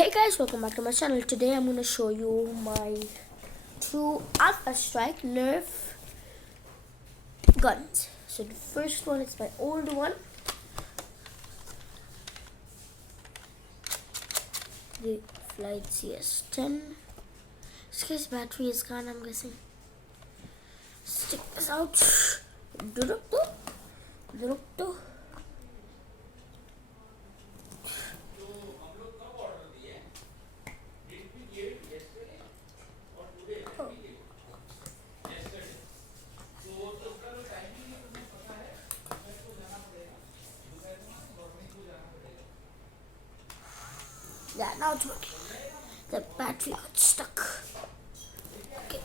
Hey guys, welcome back to my channel. Today I'm going to show you my two Alpha Strike Nerf guns. So the first one is my old one, the Flight CS10. This guy's battery is gone, I'm guessing. Stick this out. Yeah, now it's working. The battery got stuck. Okay.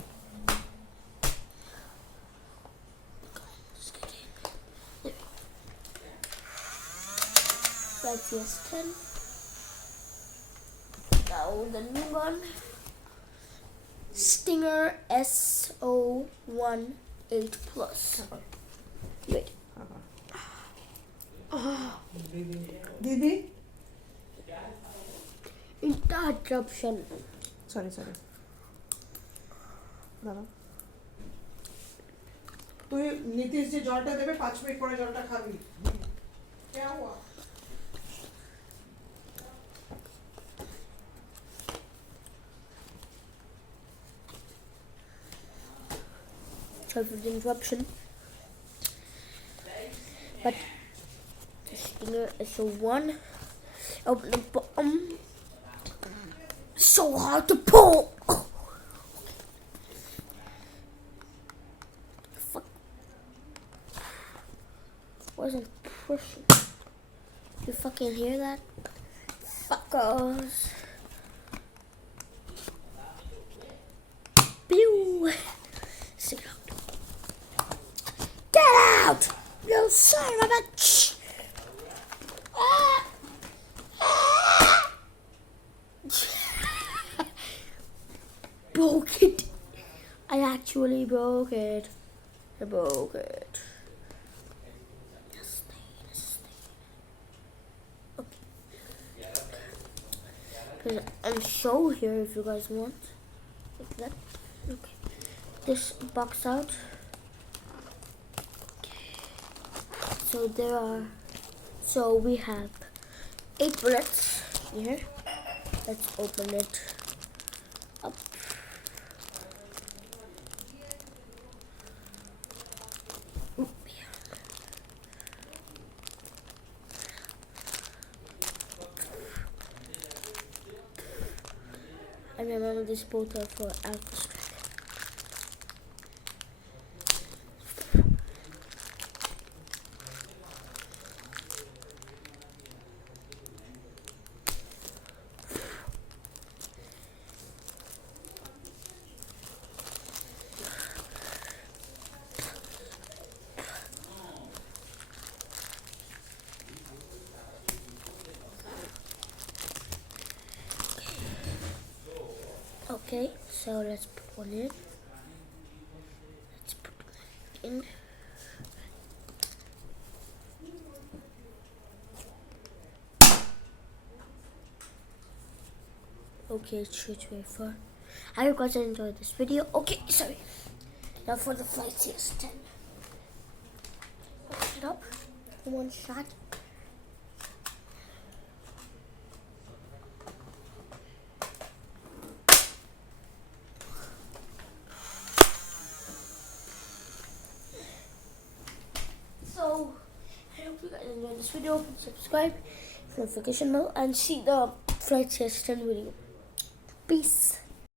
Let's get in. There. Flight CS10. Now the new one. Stinger so-1 8 Plus. Wait. Didi? Interruption. Sorry. দাদা তুই নীতিশ যে জলটা দেবে 5 minute পরে জলটা খাবি क्या हुआ Sorry for the interruption. But the Stinger so-1, open the bottom. So hard to pull. Fuck. Wasn't pushing. You fucking hear that? Fuckers. Pew. Sit out. Get out! You son of a bitch! Broke it. I actually broke it. I broke it. Just stay. Okay. I'm show here if you guys want. Like that. Okay. This box out. Okay. So we have 8 bullets here. Let's open it up. And remember, this both are for Alpha Strike. Okay, so let's put one in. Let's put one in. Okay, it's 3:24. I hope you guys enjoyed this video. Okay, sorry. Now for the Flight CS10. Open it up. One shot. So, I hope you guys enjoyed this video. Subscribe, notification bell, and see the Flight CS10 video. Peace.